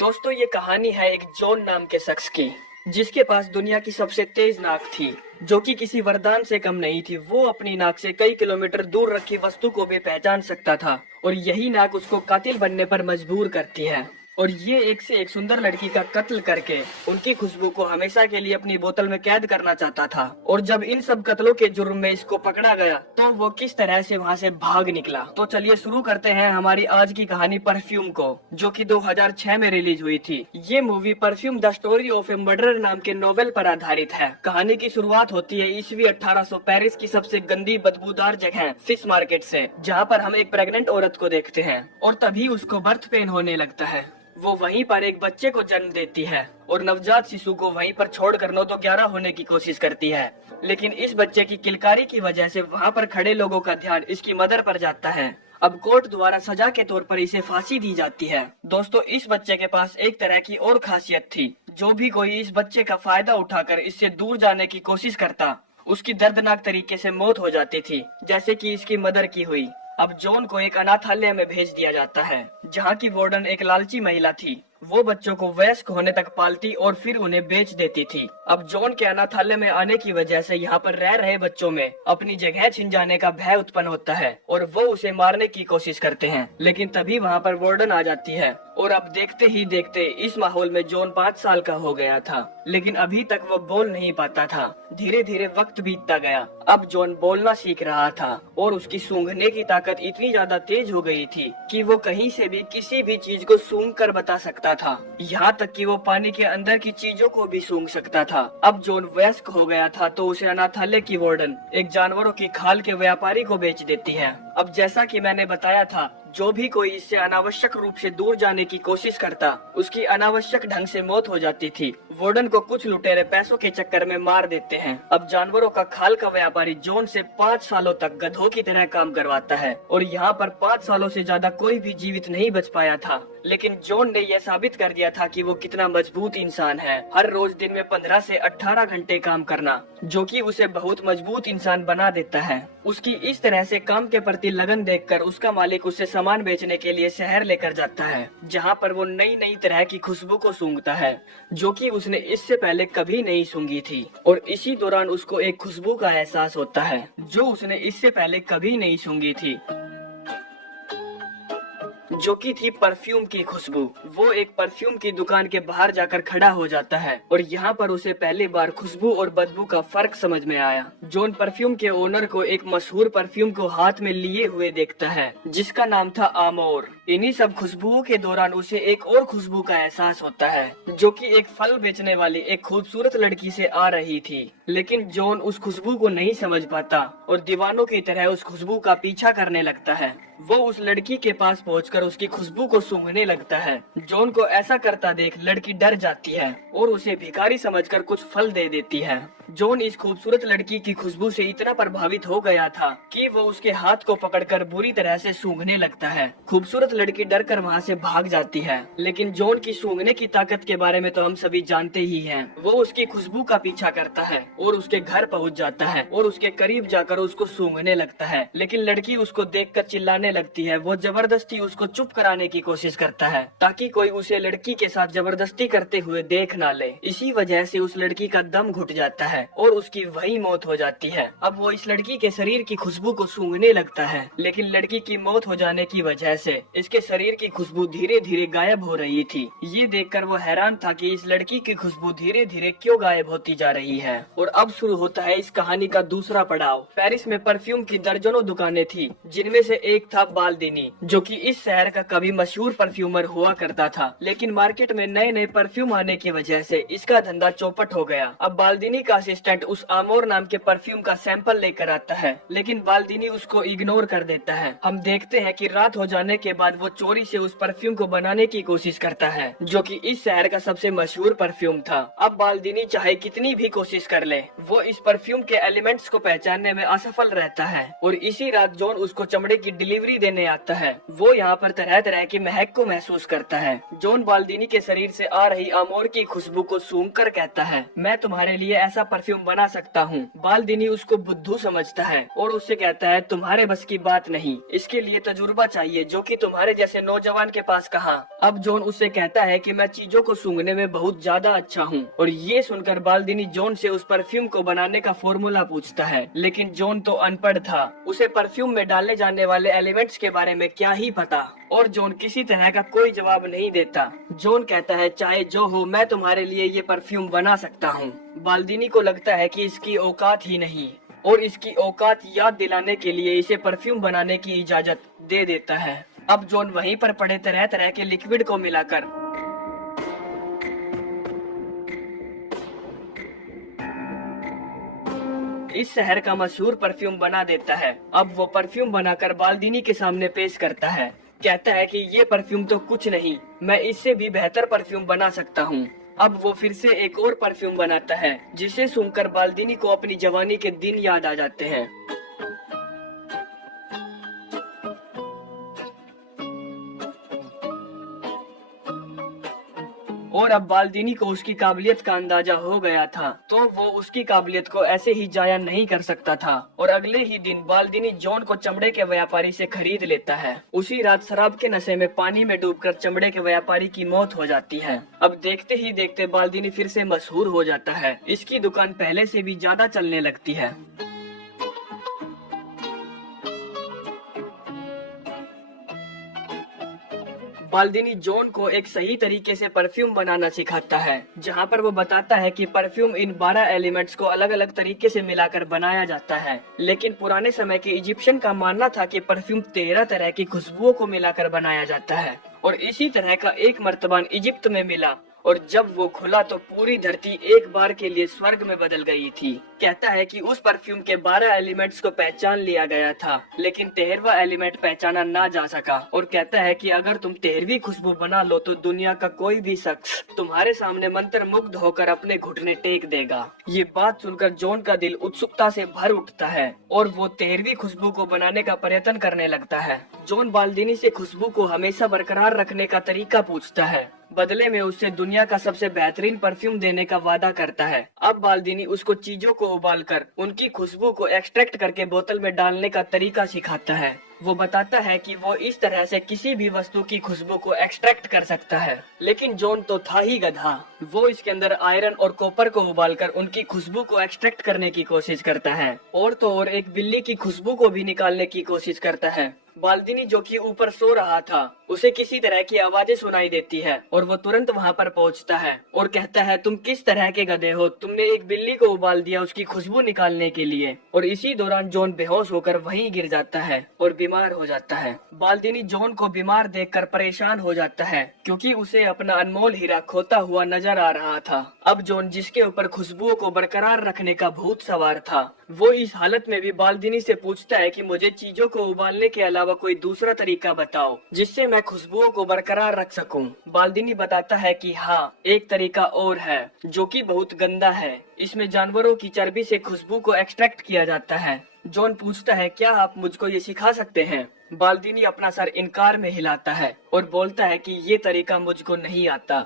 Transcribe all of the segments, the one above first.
दोस्तों ये कहानी है एक जॉन नाम के शख्स की, जिसके पास दुनिया की सबसे तेज नाक थी, जो कि किसी वरदान से कम नहीं थी। वो अपनी नाक से कई किलोमीटर दूर रखी वस्तु को भी पहचान सकता था और यही नाक उसको कातिल बनने पर मजबूर करती है। और ये एक से एक सुंदर लड़की का कत्ल करके उनकी खुशबू को हमेशा के लिए अपनी बोतल में कैद करना चाहता था। और जब इन सब कत्लों के जुर्म में इसको पकड़ा गया तो वो किस तरह से वहाँ से भाग निकला। तो चलिए शुरू करते हैं हमारी आज की कहानी परफ्यूम को, जो कि 2006 में रिलीज हुई थी। ये movie perfume the story of A murderer नाम के नोवेल पर आधारित है। कहानी की शुरुआत होती है ईस्वी 1800 पेरिस की सबसे गंदी बदबूदार जगह फिश मार्केट से, जहाँ पर हम एक प्रेग्नेंट औरत को देखते हैं और तभी उसको बर्थ पेन होने लगता है। वो वहीं पर एक बच्चे को जन्म देती है और नवजात शिशु को वहीं पर छोड़कर 9 तो 11 होने की कोशिश करती है। लेकिन इस बच्चे की किलकारी की वजह से वहाँ पर खड़े लोगों का ध्यान इसकी मदर पर जाता है। अब कोर्ट द्वारा सजा के तौर पर इसे फांसी दी जाती है। दोस्तों इस बच्चे के पास एक तरह की और खासियत थी। जो भी कोई इस बच्चे का फायदा उठाकर इससे दूर जाने की कोशिश करता, उसकी दर्दनाक तरीके से मौत हो जाती थी, जैसे कि इसकी मदर की हुई। अब जॉन को एक अनाथालय में भेज दिया जाता है, जहाँ की वार्डन एक लालची महिला थी। वो बच्चों को वयस्क होने तक पालती और फिर उन्हें बेच देती थी। अब जॉन के अनाथालय में आने की वजह से यहाँ पर रह रहे बच्चों में अपनी जगह छिन जाने का भय उत्पन्न होता है और वो उसे मारने की कोशिश करते हैं। लेकिन तभी वहाँ पर वार्डन आ जाती है और अब देखते ही देखते इस माहौल में जॉन 5 साल का हो गया था, लेकिन अभी तक वो बोल नहीं पाता था। धीरे धीरे वक्त बीतता गया। अब जॉन बोलना सीख रहा था और उसकी सूंघने की ताकत इतनी ज्यादा तेज हो गई थी कि वो कहीं से भी किसी भी चीज को सूंघ कर बता सकता था। यहाँ तक कि वो पानी के अंदर की चीजों को भी सूंघ सकता था। अब जॉन वयस्क हो गया था तो उसे अनाथालय की वार्डन एक जानवरों की खाल के व्यापारी को बेच देती है। अब जैसा कि मैंने बताया था, जो भी कोई इससे अनावश्यक रूप से दूर जाने की कोशिश करता, उसकी अनावश्यक ढंग से मौत हो जाती थी। वार्डन को कुछ लुटेरे पैसों के चक्कर में मार देते हैं। अब जानवरों का खाल का व्यापारी जॉन से 5 सालों तक गधों की तरह काम करवाता है और यहाँ पर 5 सालों से ज्यादा कोई भी जीवित नहीं बच पाया था। लेकिन जॉन ने यह साबित कर दिया था कि वो कितना मजबूत इंसान है। हर रोज दिन में 15 से 18 घंटे काम करना, जो कि उसे बहुत मजबूत इंसान बना देता है। उसकी इस तरह से काम के प्रति लगन देखकर उसका मालिक उसे सामान बेचने के लिए शहर लेकर जाता है, जहां पर वो नई नई तरह की खुशबू को सूंघता है, जो कि उसने इससे पहले कभी नहीं सूंघी थी। और इसी दौरान उसको एक खुशबू का एहसास होता है जो उसने इससे पहले कभी नहीं सूंघी थी, जो कि थी परफ्यूम की खुशबू। वो एक परफ्यूम की दुकान के बाहर जाकर खड़ा हो जाता है और यहाँ पर उसे पहली बार खुशबू और बदबू का फर्क समझ में आया। जॉन परफ्यूम के ओनर को एक मशहूर परफ्यूम को हाथ में लिए हुए देखता है, जिसका नाम था आमोर। इन्हीं सब खुशबुओं के दौरान उसे एक और खुशबू का एहसास होता है, जो कि एक फल बेचने वाली एक खूबसूरत लड़की से आ रही थी। लेकिन जॉन उस खुशबू को नहीं समझ पाता और दीवानों की तरह उस खुशबू का पीछा करने लगता है। वो उस लड़की के पास पहुंचकर उसकी खुशबू को सूंघने लगता है। जॉन को ऐसा करता देख लड़की डर जाती है और उसे भिखारी समझकर कुछ फल दे देती है। जॉन इस खूबसूरत लड़की की खुशबू से इतना प्रभावित हो गया था कि वो उसके हाथ को पकड़कर बुरी तरह से सूंघने लगता है। खूबसूरत लड़की डरकर वहाँ से भाग जाती है, लेकिन जॉन की सूंघने की ताकत के बारे में तो हम सभी जानते ही हैं। वो उसकी खुशबू का पीछा करता है और उसके घर पहुँच जाता है और उसके करीब जाकर उसको सूंघने लगता है। लेकिन लड़की उसको देखकर चिल्लाने लगती है। वो जबरदस्ती उसको चुप कराने की कोशिश करता है ताकि कोई उसे लड़की के साथ जबरदस्ती करते हुए देख ना ले। इसी वजह से उस लड़की का दम घुट जाता है और उसकी वही मौत हो जाती है। अब वो इस लड़की के शरीर की खुशबू को सूंघने लगता है, लेकिन लड़की की मौत हो जाने की वजह से इसके शरीर की खुशबू धीरे धीरे गायब हो रही थी। ये देखकर वो हैरान था कि इस लड़की की खुशबू धीरे धीरे क्यों गायब होती जा रही है। और अब शुरू होता है इस कहानी का दूसरा पड़ाव। पेरिस में परफ्यूम की दर्जनों दुकानें थी, जिनमें से एक था बाल्दिनी, जो कि इस शहर का कभी मशहूर परफ्यूमर हुआ करता था। लेकिन मार्केट में नए नए परफ्यूम आने की वजह से इसका धंधा चौपट हो गया। अब बाल्दिनी का असिस्टेंट उस आमोर नाम के परफ्यूम का सैंपल लेकर आता है, लेकिन बाल्दिनी उसको इग्नोर कर देता है। हम देखते हैं कि रात हो जाने के बाद वो चोरी से उस परफ्यूम को बनाने की कोशिश करता है, जो कि इस शहर का सबसे मशहूर परफ्यूम था। अब बाल्दिनी चाहे कितनी भी कोशिश कर ले, वो इस परफ्यूम के एलिमेंट्स को पहचानने में असफल रहता है। और इसी रात जॉन उसको चमड़े की डिलीवरी देने आता है। वो यहाँ पर तरह तरह की महक को महसूस करता है। जॉन बाल्दिनी के शरीर से आ रही आमोर की खुशबू को सूंघकर कहता है, मैं तुम्हारे लिए ऐसा परफ्यूम बना सकता हूँ। बाल्दिनी उसको बुद्धू समझता है और उससे कहता है, तुम्हारे बस की बात नहीं, इसके लिए तजुर्बा चाहिए जो कि तुम्हारे तुम्हारे जैसे नौजवान के पास कहाँ। अब जॉन उससे कहता है कि मैं चीजों को सूंघने में बहुत ज्यादा अच्छा हूँ। और ये सुनकर बाल्दिनी जॉन से उस परफ्यूम को बनाने का फॉर्मूला पूछता है, लेकिन जॉन तो अनपढ़ था, उसे परफ्यूम में डाले जाने वाले एलिमेंट्स के बारे में क्या ही पता। और जॉन किसी तरह का कोई जवाब नहीं देता। जॉन कहता है चाहे जो हो मैं तुम्हारे लिए ये परफ्यूम बना सकता हूँ। बाल्दिनी को लगता है कि इसकी औकात ही नहीं, और इसकी औकात याद दिलाने के लिए इसे परफ्यूम बनाने की इजाजत दे देता है। अब जॉन वहीं पर पड़े तरह तरह के लिक्विड को मिलाकर इस शहर का मशहूर परफ्यूम बना देता है। अब वो परफ्यूम बनाकर बाल्दिनी के सामने पेश करता है। कहता है कि ये परफ्यूम तो कुछ नहीं, मैं इससे भी बेहतर परफ्यूम बना सकता हूँ। अब वो फिर से एक और परफ्यूम बनाता है, जिसे सुनकर बाल्दिनी को अपनी जवानी के दिन याद आ जाते हैं। और अब बाल्दिनी को उसकी काबिलियत का अंदाजा हो गया था, तो वो उसकी काबिलियत को ऐसे ही जाया नहीं कर सकता था। और अगले ही दिन बाल्दिनी जॉन को चमड़े के व्यापारी से खरीद लेता है। उसी रात शराब के नशे में पानी में डूबकर चमड़े के व्यापारी की मौत हो जाती है। अब देखते ही देखते बाल्दिनी फिर से मशहूर हो जाता है। इसकी दुकान पहले से भी ज्यादा चलने लगती है। बाल्दिनी जॉन को एक सही तरीके से परफ्यूम बनाना सिखाता है, जहाँ पर वो बताता है कि परफ्यूम इन 12 एलिमेंट्स को अलग अलग तरीके से मिलाकर बनाया जाता है। लेकिन पुराने समय के इजिप्शियन का मानना था कि परफ्यूम 13 तरह की खुशबुओं को मिलाकर बनाया जाता है। और इसी तरह का एक मर्तबान इजिप्ट में मिला, और जब वो खुला तो पूरी धरती एक बार के लिए स्वर्ग में बदल गई थी। कहता है कि उस परफ्यूम के 12 एलिमेंट्स को पहचान लिया गया था, लेकिन 13वां एलिमेंट पहचाना ना जा सका। और कहता है कि अगर तुम 13वीं खुशबू बना लो तो दुनिया का कोई भी शख्स तुम्हारे सामने मंत्र मुग्ध होकर अपने घुटने टेक देगा। ये बात सुनकर जॉन का दिल उत्सुकता से भर उठता है, और वो 13वीं खुशबू को बनाने का प्रयत्न करने लगता है। जॉन बाल्दिनी से खुशबू को हमेशा बरकरार रखने का तरीका पूछता है। बदले में उससे दुनिया का सबसे बेहतरीन परफ्यूम देने का वादा करता है। अब बाल्दिनी उसको चीजों को उबालकर उनकी खुशबू को एक्सट्रैक्ट करके बोतल में डालने का तरीका सिखाता है। वो बताता है कि वो इस तरह से किसी भी वस्तु की खुशबू को एक्सट्रैक्ट कर सकता है। लेकिन जॉन तो था ही गधा। वो इसके अंदर आयरन और कॉपर को उबालकर उनकी खुशबू को एक्सट्रैक्ट करने की कोशिश करता है, और तो और एक बिल्ली की खुशबू को भी निकालने की कोशिश करता है। बाल्दिनी जो कि ऊपर सो रहा था, उसे किसी तरह की आवाजें सुनाई देती है, और वो तुरंत वहाँ पर पहुँचता है और कहता है तुम किस तरह के गधे हो, तुमने एक बिल्ली को उबाल दिया उसकी खुशबू निकालने के लिए। और इसी दौरान जॉन बेहोश होकर वहीं गिर जाता है और बीमार हो जाता है। बाल्दिनी जॉन को बीमार देखकर परेशान हो जाता है, क्योंकि उसे अपना अनमोल हीरा खोता हुआ नजर आ रहा था। अब जॉन, जिसके ऊपर खुशबुओं को बरकरार रखने का भूत सवार था, वो इस हालत में भी बाल्दिनी से पूछता है कि मुझे चीजों को उबालने के अलावा कोई दूसरा तरीका बताओ जिससे मैं खुशबुओं को बरकरार रख सकूं। बाल्दिनी बताता है कि हाँ, एक तरीका और है जो कि बहुत गंदा है। इसमें जानवरों की चर्बी से खुशबू को एक्सट्रैक्ट किया जाता है। जॉन पूछता है क्या आप मुझको ये सिखा सकते हैं। बाल्दिनी अपना सर इनकार में हिलाता है और बोलता है कि ये तरीका मुझको नहीं आता।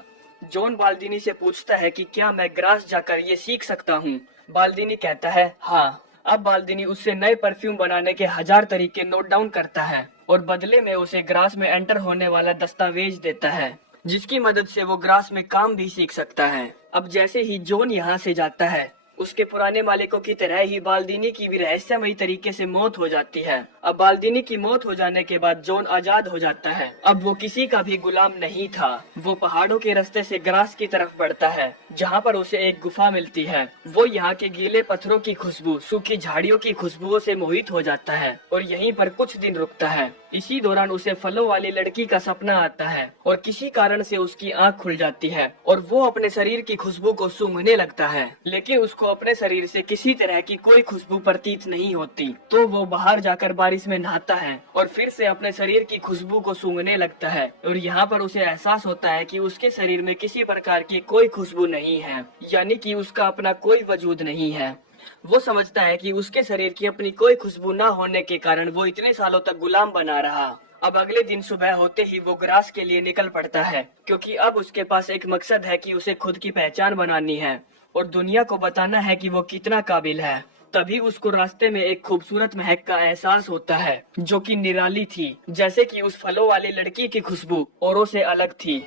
जॉन बाल्दिनी से पूछता है कि क्या मैं ग्रास जाकर ये सीख सकता हूँ। बाल्दिनी कहता है हाँ। अब बाल्दिनी उससे नए परफ्यूम बनाने के 1000 तरीके नोट डाउन करता है, और बदले में उसे ग्रास में एंटर होने वाला दस्तावेज देता है, जिसकी मदद से वो ग्रास में काम भी सीख सकता है। अब जैसे ही जॉन यहाँ से जाता है, उसके पुराने मालिकों की तरह ही बाल्दिनी की भी रहस्यमयी तरीके से मौत हो जाती है। अब बाल्दिनी की मौत हो जाने के बाद जॉन आजाद हो जाता है। अब वो किसी का भी गुलाम नहीं था। वो पहाड़ों के रास्ते से ग्रास की तरफ बढ़ता है, जहाँ पर उसे एक गुफा मिलती है। वो यहाँ के गीले पत्थरों की खुशबू, सूखी झाड़ियों की खुशबुओं से मोहित हो जाता है और यहीं पर कुछ दिन रुकता है। इसी दौरान उसे फलों वाली लड़की का सपना आता है, और किसी कारण से उसकी आंख खुल जाती है और वो अपने शरीर की खुशबू को सूंघने लगता है। लेकिन उसको अपने शरीर से किसी तरह की कोई खुशबू प्रतीत नहीं होती। तो वो बाहर जाकर बारिश में नहाता है और फिर से अपने शरीर की खुशबू को सूंघने लगता है, और यहाँ पर उसे एहसास होता है कि उसके शरीर में किसी प्रकार की कोई खुशबू नहीं है, यानी कि उसका अपना कोई वजूद नहीं है। वो समझता है कि उसके शरीर की अपनी कोई खुशबू न होने के कारण वो इतने सालों तक गुलाम बना रहा। अब अगले दिन सुबह होते ही वो ग्रास के लिए निकल पड़ता है, क्योंकि अब उसके पास एक मकसद है कि उसे खुद की पहचान बनानी है और दुनिया को बताना है कि वो कितना काबिल है। तभी उसको रास्ते में एक खूबसूरत महक का एहसास होता है जो कि निराली थी, जैसे कि उस फलों वाली लड़की की खुशबू औरों से अलग थी।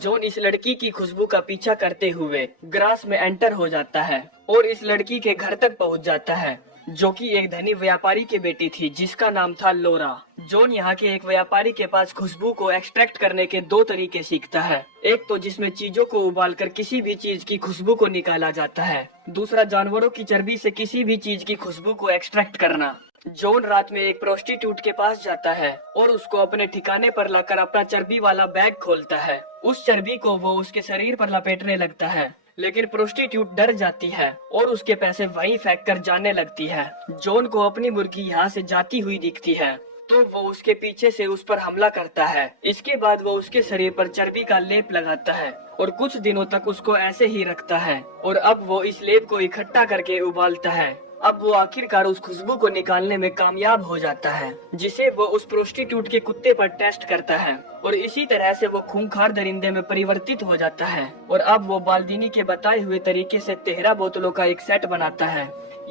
जॉन इस लड़की की खुशबू का पीछा करते हुए ग्रास में एंटर हो जाता है और इस लड़की के घर तक पहुंच जाता है, जो कि एक धनी व्यापारी की बेटी थी जिसका नाम था लोरा। जॉन यहाँ के एक व्यापारी के पास खुशबू को एक्सट्रैक्ट करने के दो तरीके सीखता है। एक तो जिसमें चीजों को उबालकर किसी भी चीज की खुशबू को निकाला जाता है, दूसरा जानवरों की चर्बी से किसी भी चीज की खुशबू को एक्सट्रैक्ट करना। जॉन रात में एक प्रोस्टिट्यूट के पास जाता है और उसको अपने ठिकाने पर लाकर अपना चर्बी वाला बैग खोलता है। उस चर्बी को वो उसके शरीर पर लपेटने लगता है, लेकिन प्रोस्टिट्यूट डर जाती है और उसके पैसे वहीं फेंक कर जाने लगती है। जॉन को अपनी मुर्गी यहाँ से जाती हुई दिखती है, तो वो उसके पीछे से उस पर हमला करता है। इसके बाद वो उसके शरीर पर चर्बी का लेप लगाता है और कुछ दिनों तक उसको ऐसे ही रखता है और अब वो इस लेप को इकट्ठा करके उबालता है। अब वो आखिरकार उस खुशबू को निकालने में कामयाब हो जाता है, जिसे वो उस प्रोस्टिट्यूट के कुत्ते पर टेस्ट करता है और इसी तरह से वो खूंखार दरिंदे में परिवर्तित हो जाता है और अब वो बाल्दीनी के बताए हुए तरीके से 13 बोतलों का एक सेट बनाता है,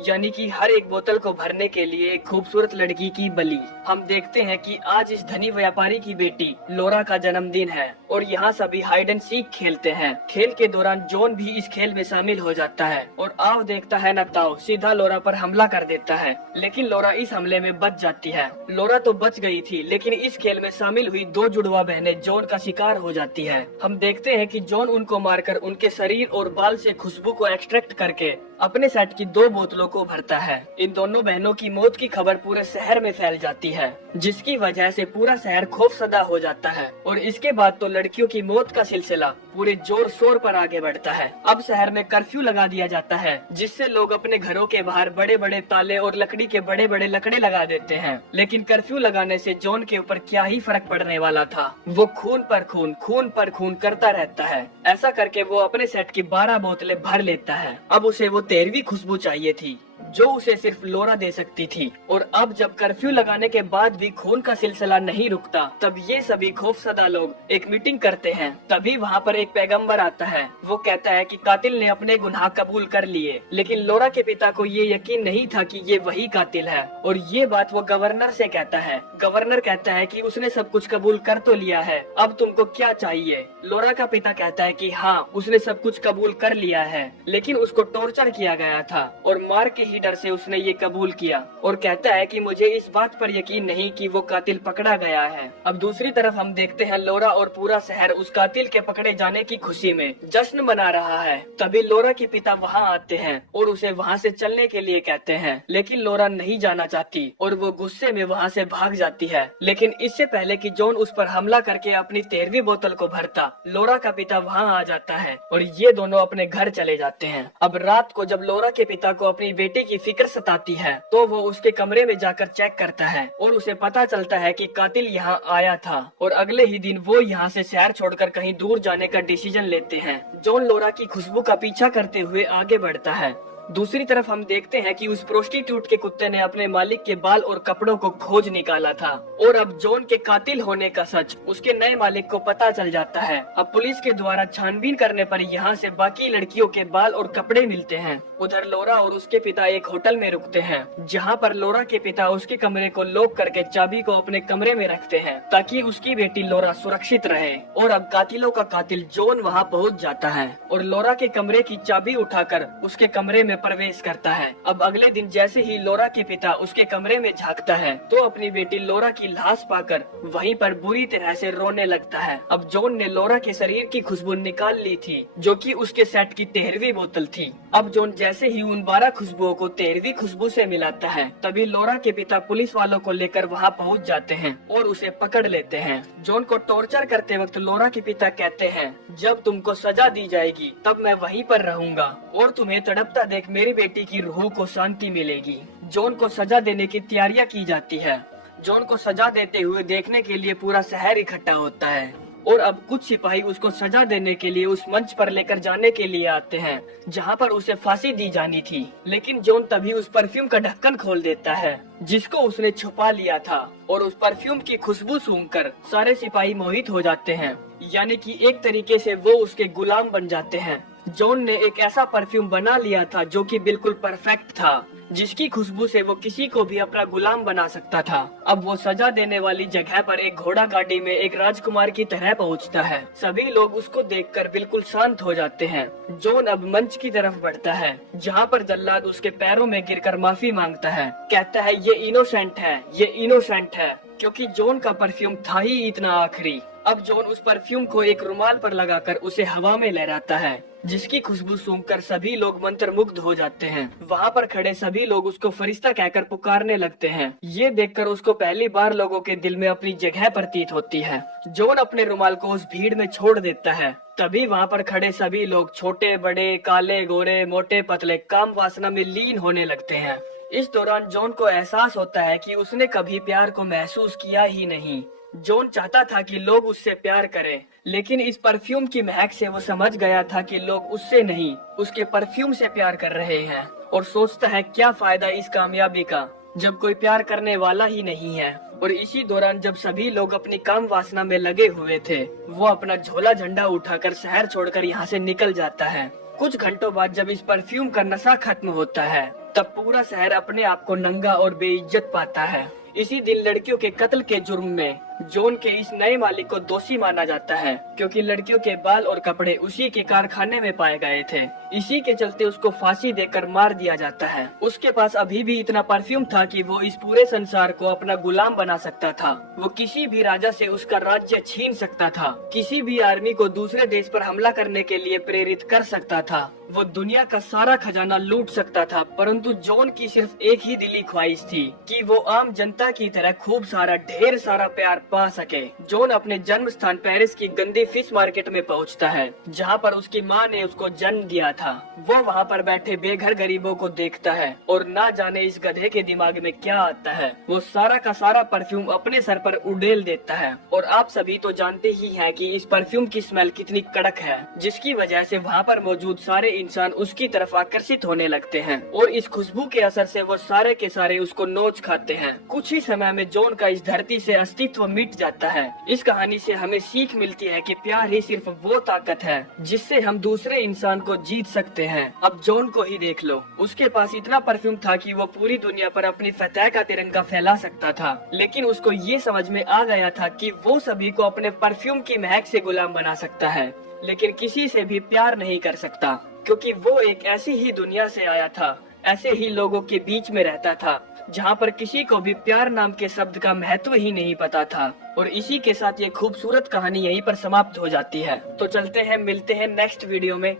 यानी कि हर एक बोतल को भरने के लिए एक खूबसूरत लड़की की बलि। हम देखते हैं कि आज इस धनी व्यापारी की बेटी लोरा का जन्मदिन है और यहाँ सभी हाइड एंड सीक खेलते हैं। खेल के दौरान जॉन भी इस खेल में शामिल हो जाता है और आव देखता है न ताव सीधा लोरा पर हमला कर देता है, लेकिन लोरा इस हमले में बच जाती है। लोरा तो बच गई थी, लेकिन इस खेल में शामिल हुई दो जुड़वा बहनें जॉन का शिकार हो जाती है। हम देखते हैं कि जॉन उनको मारकर उनके शरीर और बाल से खुशबू को एक्सट्रैक्ट करके अपने सेट की 2 बोतलों को भरता है। इन दोनों बहनों की मौत की खबर पूरे शहर में फैल जाती है, जिसकी वजह से पूरा शहर खौफसदा हो जाता है और इसके बाद तो लड़कियों की मौत का सिलसिला पूरे जोर शोर पर आगे बढ़ता है। अब शहर में कर्फ्यू लगा दिया जाता है, जिससे लोग अपने घरों के बाहर बड़े बड़े ताले और लकड़ी के बड़े बड़े लकड़े लगा देते हैं। लेकिन कर्फ्यू लगाने से जॉन के ऊपर क्या ही फर्क पड़ने वाला था। वो खून पर खून, खून पर खून करता रहता है। ऐसा करके वो अपने सेट की 12 बोतलें भर लेता है। अब उसे वो 13वीं खुशबू चाहिए थी, जो उसे सिर्फ लोरा दे सकती थी। और अब जब कर्फ्यू लगाने के बाद भी खून का सिलसिला नहीं रुकता, तब ये सभी खौफसदा लोग एक मीटिंग करते हैं। तभी वहाँ पर एक पैगंबर आता है। वो कहता है कि कातिल ने अपने गुनाह कबूल कर लिए, लेकिन लोरा के पिता को ये यकीन नहीं था कि ये वही कातिल है। और ये बात वो गवर्नर से कहता है। गवर्नर कहता है कि उसने सब कुछ कबूल कर तो लिया है, अब तुमको क्या चाहिए। लोरा का पिता कहता है कि हाँ, उसने सब कुछ कबूल कर लिया है, लेकिन उसको टॉर्चर किया गया था और मार के ही डर से उसने ये कबूल किया। और कहता है कि मुझे इस बात पर यकीन नहीं कि वो कातिल पकड़ा गया है। अब दूसरी तरफ हम देखते हैं लोरा और पूरा शहर उस कातिल के पकड़े जाने की खुशी में जश्न मना रहा है। तभी लोरा के पिता वहाँ आते हैं और उसे वहाँ से चलने के लिए कहते हैं, लेकिन लोरा नहीं जाना चाहती और वो गुस्से में वहाँ से भाग जाती है। लेकिन इससे पहले कि जॉन उस पर हमला करके अपनी 13वीं बोतल को भरता, लोरा का पिता वहाँ आ जाता है और ये दोनों अपने घर चले जाते हैं। अब रात को जब लोरा के पिता को अपनी बेटी की फिक्र सताती है, तो वो उसके कमरे में जाकर चेक करता है और उसे पता चलता है कि कातिल यहाँ आया था। और अगले ही दिन वो यहाँ से शहर छोड़कर कहीं दूर जाने का डिसीजन लेते हैं। जॉन लोरा की खुशबू का पीछा करते हुए आगे बढ़ता है। दूसरी तरफ हम देखते हैं कि उस प्रोस्टिट्यूट के कुत्ते ने अपने मालिक के बाल और कपड़ों को खोज निकाला था और अब जॉन के कातिल होने का सच उसके नए मालिक को पता चल जाता है। अब पुलिस के द्वारा छानबीन करने पर यहाँ से बाकी लड़कियों के बाल और कपड़े मिलते हैं। उधर लोरा और उसके पिता एक होटल में रुकते हैं, जहाँ पर लोरा के पिता उसके कमरे को लॉक करके चाबी को अपने कमरे में रखते हैं ताकि उसकी बेटी लोरा सुरक्षित रहे। और अब कातिलों का कातिल जॉन वहाँ पहुँच जाता है और लोरा के कमरे की चाबी उठाकर उसके कमरे में प्रवेश करता है। अब अगले दिन जैसे ही लोरा के पिता उसके कमरे में झांकता है, तो अपनी बेटी लोरा की लाश पाकर वहीं पर बुरी तरह से रोने लगता है। अब जॉन ने लोरा के शरीर की खुशबू निकाल ली थी, जो कि उसके सेट की 13वीं बोतल थी। अब जॉन जैसे ही उन 12 खुशबुओं को 13वीं खुशबू से मिलाता है, तभी लोरा के पिता पुलिस वालों को लेकर वहाँ पहुँच जाते हैं और उसे पकड़ लेते हैं। जॉन को टॉर्चर करते वक्त लोरा के पिता कहते हैं, जब तुमको सजा दी जाएगी तब मैं वहीं पर रहूंगा और तुम्हें तड़पता देख मेरी बेटी की रूह को शांति मिलेगी। जॉन को सजा देने की तैयारियां की जाती है। जॉन को सजा देते हुए देखने के लिए पूरा शहर इकट्ठा होता है और अब कुछ सिपाही उसको सजा देने के लिए उस मंच पर लेकर जाने के लिए आते हैं जहाँ पर उसे फांसी दी जानी थी। लेकिन जॉन तभी उस परफ्यूम का ढक्कन खोल देता है जिसको उसने छुपा लिया था और उस परफ्यूम की खुशबू सूंघकर सारे सिपाही मोहित हो जाते हैं, यानी कि एक तरीके से वो उसके गुलाम बन जाते हैं। जॉन ने एक ऐसा परफ्यूम बना लिया था जो कि बिल्कुल परफेक्ट था, जिसकी खुशबू से वो किसी को भी अपना गुलाम बना सकता था। अब वो सजा देने वाली जगह पर एक घोड़ा गाड़ी में एक राजकुमार की तरह पहुंचता है। सभी लोग उसको देखकर बिल्कुल शांत हो जाते हैं। जॉन अब मंच की तरफ बढ़ता है जहाँ पर जल्लाद उसके पैरों में गिरकर माफी मांगता है, कहता है ये इनोसेंट है, ये इनोसेंट है, क्योंकि जॉन का परफ्यूम था ही इतना आखिरी। अब जॉन उस परफ्यूम को एक रुमाल पर लगाकर उसे हवा में लहराता है, जिसकी खुशबू सूंघकर सभी लोग मंत्रमुग्ध हो जाते हैं। वहाँ पर खड़े सभी लोग उसको फरिश्ता कहकर पुकारने लगते हैं। ये देखकर उसको पहली बार लोगों के दिल में अपनी जगह प्रतीत होती है। जॉन अपने रुमाल को उस भीड़ में छोड़ देता है। तभी वहाँ पर खड़े सभी लोग छोटे बड़े, काले गोरे, मोटे पतले काम वासना में लीन होने लगते हैं। इस दौरान जॉन को एहसास होता है कि उसने कभी प्यार को महसूस किया ही नहीं। जॉन चाहता था कि लोग उससे प्यार करें, लेकिन इस परफ्यूम की महक से वो समझ गया था कि लोग उससे नहीं, उसके परफ्यूम से प्यार कर रहे हैं। और सोचता है क्या फायदा इस कामयाबी का जब कोई प्यार करने वाला ही नहीं है। और इसी दौरान जब सभी लोग अपनी काम वासना में लगे हुए थे, वो अपना झोला झंडा उठाकर शहर छोड़कर यहाँ से निकल जाता है। कुछ घंटों बाद जब इस परफ्यूम का नशा खत्म होता है, तब पूरा शहर अपने आप को नंगा और बेइज्जत पाता है। इसी दिन लड़कियों के कत्ल के जुर्म में जॉन के इस नए मालिक को दोषी माना जाता है, क्योंकि लड़कियों के बाल और कपड़े उसी के कारखाने में पाए गए थे। इसी के चलते उसको फांसी देकर मार दिया जाता है। उसके पास अभी भी इतना परफ्यूम था कि वो इस पूरे संसार को अपना गुलाम बना सकता था। वो किसी भी राजा से उसका राज्य छीन सकता था, किसी भी आर्मी को दूसरे देश पर हमला करने के लिए प्रेरित कर सकता था, वो दुनिया का सारा खजाना लूट सकता था। परंतु जॉन की सिर्फ एक ही दिली ख्वाहिश थी कि वो आम जनता की तरह खूब सारा ढेर सारा प्यार पा सके। जॉन अपने जन्म स्थान पेरिस की गंदी फिश मार्केट में पहुंचता है, जहां पर उसकी मां ने उसको जन्म दिया था। वो वहां पर बैठे बेघर गरीबों को देखता है और ना जाने इस गधे के दिमाग में क्या आता है, वो सारा का सारा परफ्यूम अपने सर पर उड़ेल देता है। और आप सभी तो जानते ही हैं कि इस परफ्यूम की स्मेल कितनी कड़क है, जिसकी वजह से वहाँ पर मौजूद सारे इंसान उसकी तरफ आकर्षित होने लगते हैं। और इस खुशबू के असर से वो सारे के सारे उसको नोच खाते हैं। कुछ ही समय में जॉन का इस धरती से अस्तित्व मिट जाता है। इस कहानी से हमें सीख मिलती है कि प्यार ही सिर्फ वो ताकत है जिससे हम दूसरे इंसान को जीत सकते हैं। अब जॉन को ही देख लो, उसके पास इतना परफ्यूम था कि वो पूरी दुनिया पर अपनी फतह का तिरंगा फैला सकता था, लेकिन उसको ये समझ में आ गया था कि वो सभी को अपने परफ्यूम की महक से गुलाम बना सकता है, लेकिन किसी से भी प्यार नहीं कर सकता, क्योंकि वो एक ऐसी ही दुनिया से आया था, ऐसे ही लोगों के बीच में रहता था जहाँ पर किसी को भी प्यार नाम के शब्द का महत्व ही नहीं पता था। और इसी के साथ ये खूबसूरत कहानी यहीं पर समाप्त हो जाती है। तो चलते हैं, मिलते हैं नेक्स्ट वीडियो में।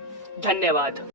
धन्यवाद।